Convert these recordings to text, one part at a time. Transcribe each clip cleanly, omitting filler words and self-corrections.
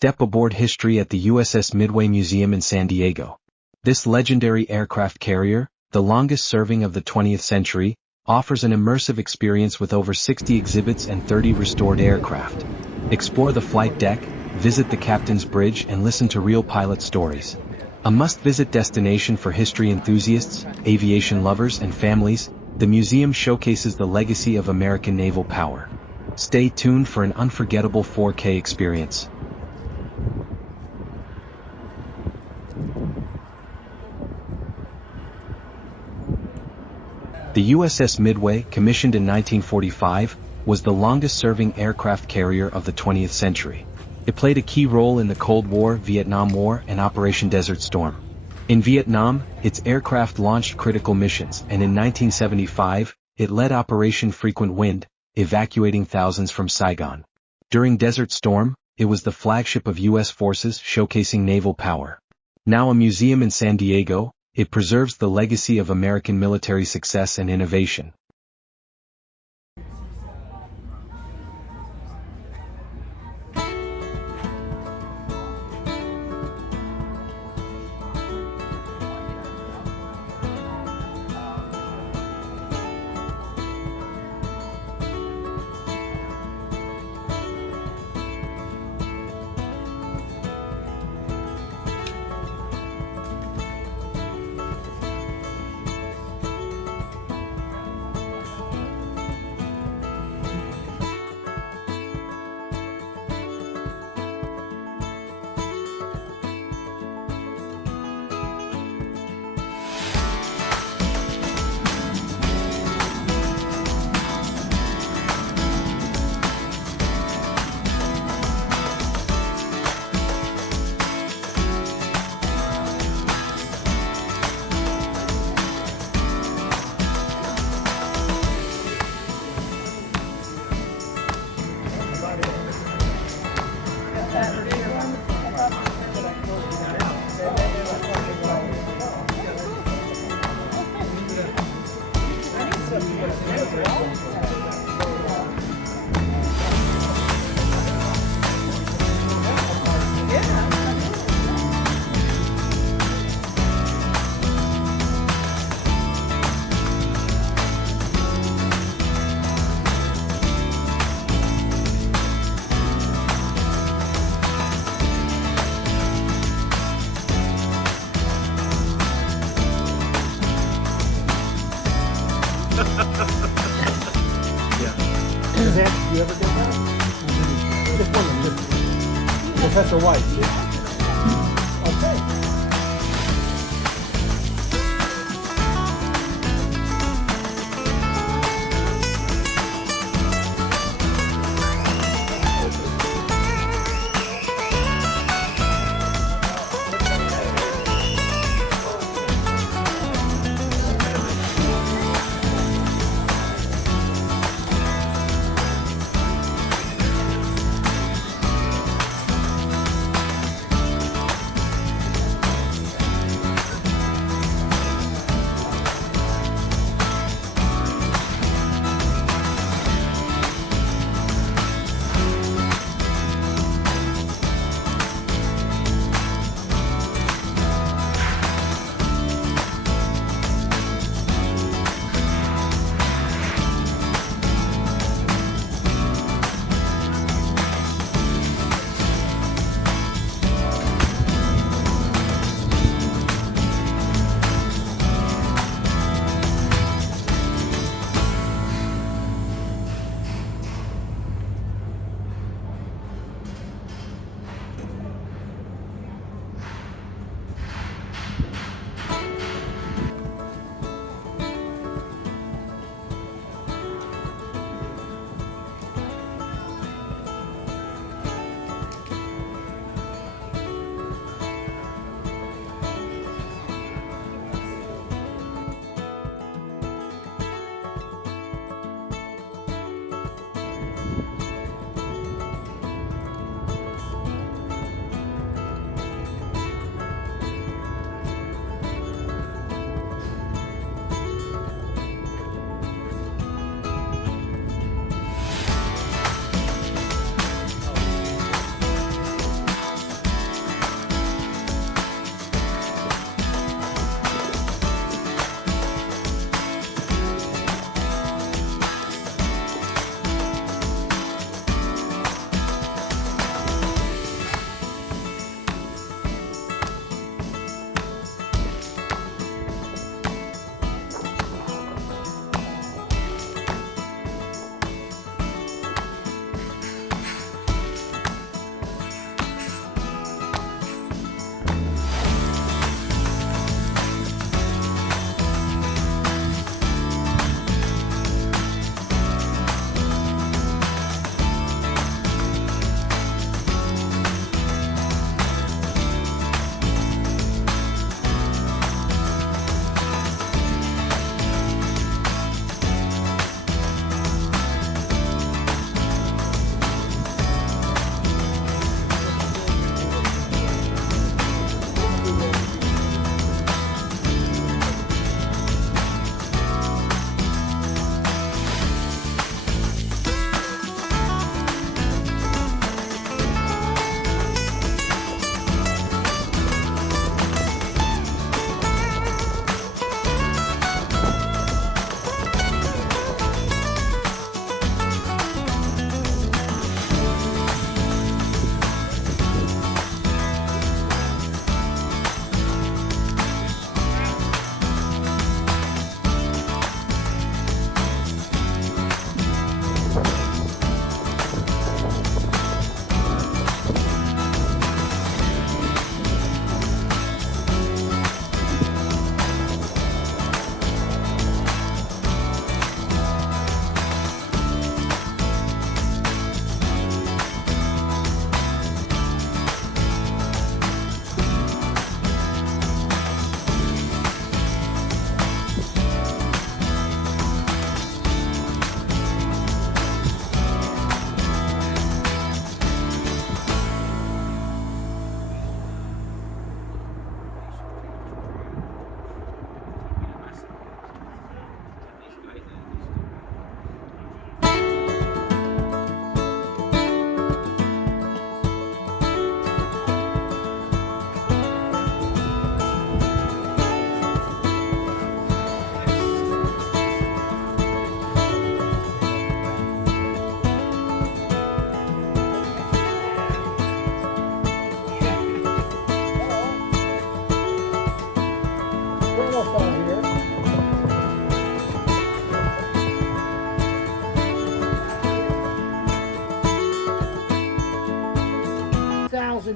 Step aboard history at the USS Midway Museum in San Diego. This legendary aircraft carrier, the longest-serving of the 20th century, offers an immersive experience with over 60 exhibits and 30 restored aircraft. Explore the flight deck, visit the captain's bridge and listen to real pilot stories. A must-visit destination for history enthusiasts, aviation lovers and families, the museum showcases the legacy of American naval power. Stay tuned for an unforgettable 4K experience. The USS Midway, commissioned in 1945, was the longest-serving aircraft carrier of the 20th century. It played a key role in the Cold War, Vietnam War, and Operation Desert Storm. In Vietnam, its aircraft launched critical missions, and in 1975, it led Operation Frequent Wind, evacuating thousands from Saigon. During Desert Storm, it was the flagship of U.S. forces, showcasing naval power. Now a museum in San Diego, it preserves the legacy of American military success and innovation. Yeah. You ever get that? Just one of them. Professor White. Okay.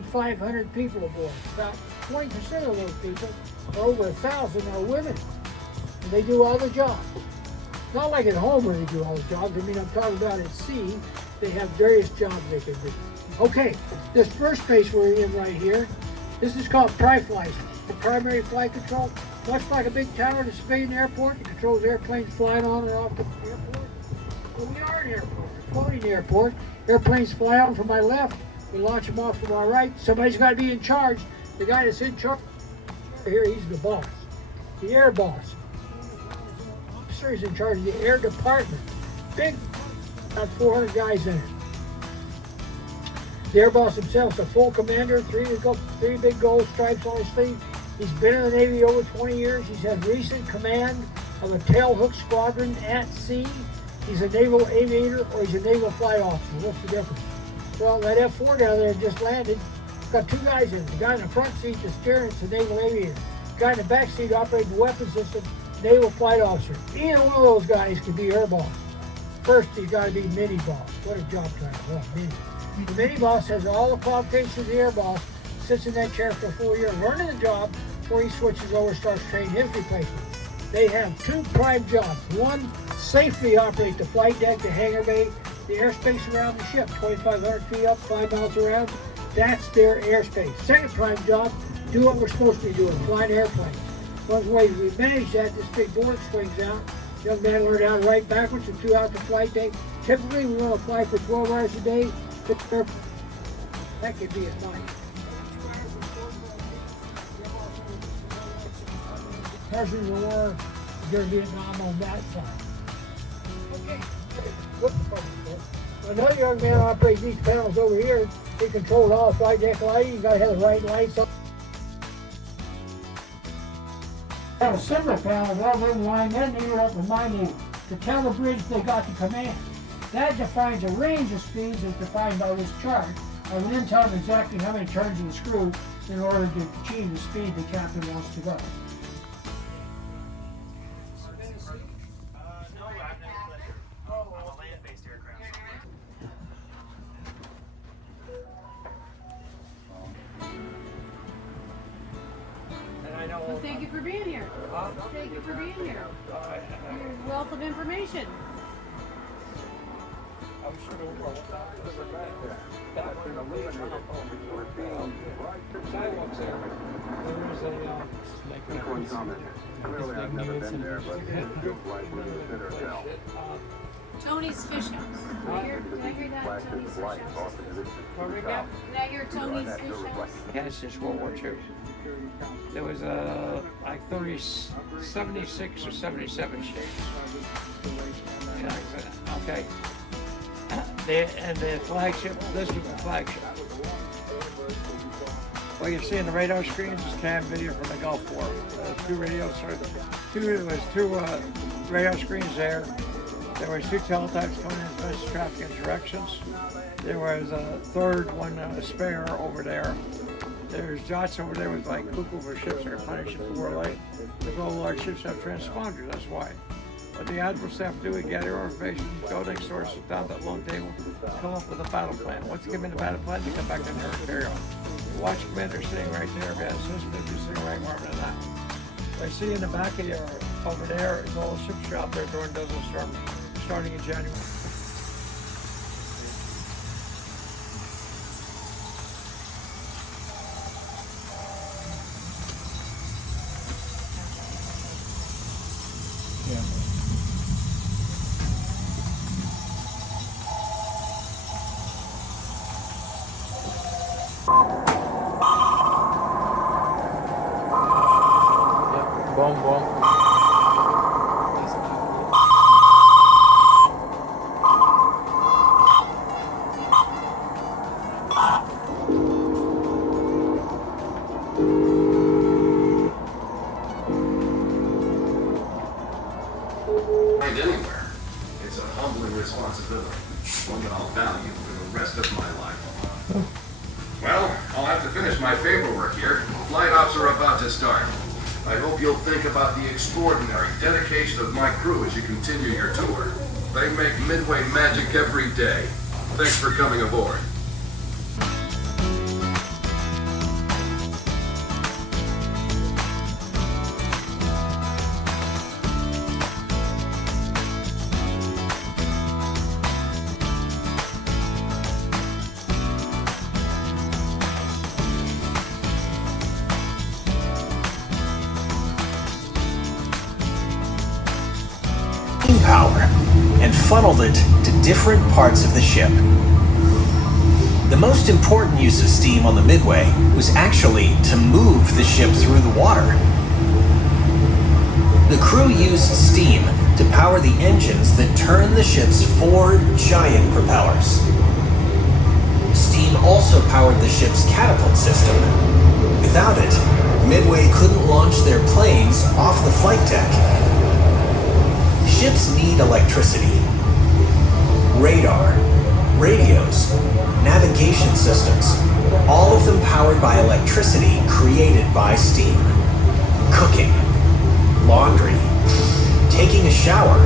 2,500 people aboard. About 20% of those people, or over 1,000, are women. And they do all the jobs. Not like at home where they do all the jobs. I mean, I'm talking about at sea. They have various jobs they can do. Okay, this first space we're in right here, this is called Pri-Flight, the primary flight control. Much like a big tower at a civilian airport, it controls airplanes flying on and off the airport. Well, we are an airport, a floating airport. Airplanes fly out from my left, we launch them off from my right. Somebody's got to be in charge. The guy that's in charge here, he's the boss, the air boss. The officer is in charge of the air department. Big, about 400 guys in it. The air boss himself is a full commander, three big gold stripes on his sleeve. He's been in the Navy over 20 years. He's had recent command of a tailhook squadron at sea. He's a naval aviator or he's a naval flight officer. What's the difference? Well, that F-4 down there just landed. Got two guys in it. The guy in the front seat is steering, it's a naval aviator. The guy in the back seat operating the weapons system, naval flight officer. Either one of those guys can be air boss. First, he's got to be mini boss. What a job title. What a mini. The mini boss has all the qualifications of the air boss, sits in that chair for a full year learning the job before he switches over and starts training his replacement. They have two prime jobs. One, safely operate the flight deck, the hangar bay, the airspace around the ship, 2,500 feet up, 5 miles around. That's their airspace. Second prime job, do what we're supposed to be doing, flying airplanes. One of the ways we manage that, this big board swings out. Young man learned how to write backwards and throughout the flight day. Typically, we want to fly for 12 hours a day. That could be at night. Prisoners of war during Vietnam on that side. Okay, what the fuck is that? Another young man operates these panels over here. He controls all the flight deck lighting. You gotta have the right lights on. Have a similar panel, well, they're line that needle up with my needle to tell the bridge they got the command. That defines a range of speeds as defined by this chart. I will then tell them exactly how many turns of the screw in order to achieve the speed the captain wants to go. Well, thank you for being here. Thank you for being here. Your wealth of information. I'm sure the world. Sidewalks there. There is a like one comment. Clearly, I've never been there, but it feels like we're in the center now. Tony's Fish House. Did I hear that? Tony's Fish House. Did I hear Tony's Fish House? Yeah, since World War II. There was like 76 or 77 ships. Yeah, okay. And the flagship, this was the flagship. What you see in the radar screens is cam video from the Gulf War. Two radios, there was two radar screens there. There was two teletypes coming in as message traffic and directions. There was a third one, spare over there. There's dots over there with like cuckoo for ships that are punishing the war light. The all large ships have transponders, that's why. What the admiral staff do is gather information, go next door, sit down at that long table, come up with a battle plan. Once you give me the battle plan, you come back in there and carry on. The watch commander sitting right there, if you have a system, they'd be sitting right more than that. What I see in the back of you over there is all the ships are out there during Desert Storm, starting in January. Bom, bom. Anywhere. It's a humbling responsibility, one that I'll value for the rest of my life. Well, I'll have to finish my paperwork here. Flight ops are about to start. I hope you'll think about the extraordinary dedication of my crew as you continue your tour. They make Midway magic every day. Thanks for coming aboard. funneled it to different parts of the ship. The most important use of steam on the Midway was actually to move the ship through the water. The crew used steam to power the engines that turned the ship's 4 giant propellers. Steam also powered the ship's catapult system. Without it, Midway couldn't launch their planes off the flight deck. Ships need electricity. Radar, radios, navigation systems, all of them powered by electricity created by steam. Cooking, laundry, taking a shower.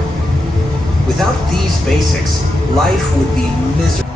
Without these basics, life would be miserable.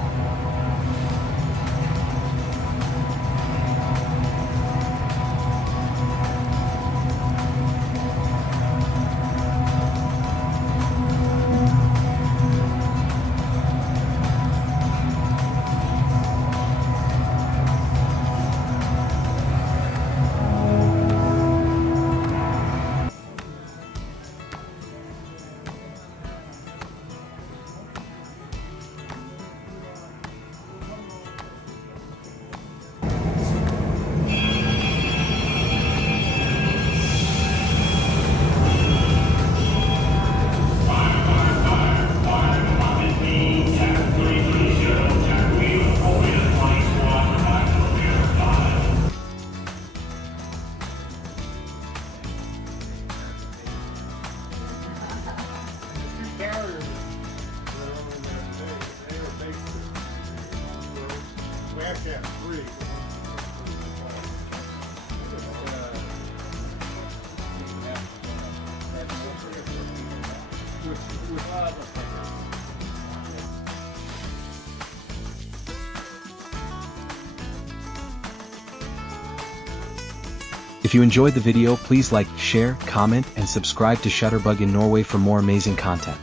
If you enjoyed the video, please like, share, comment, and subscribe to Shutterbug in Norway for more amazing content.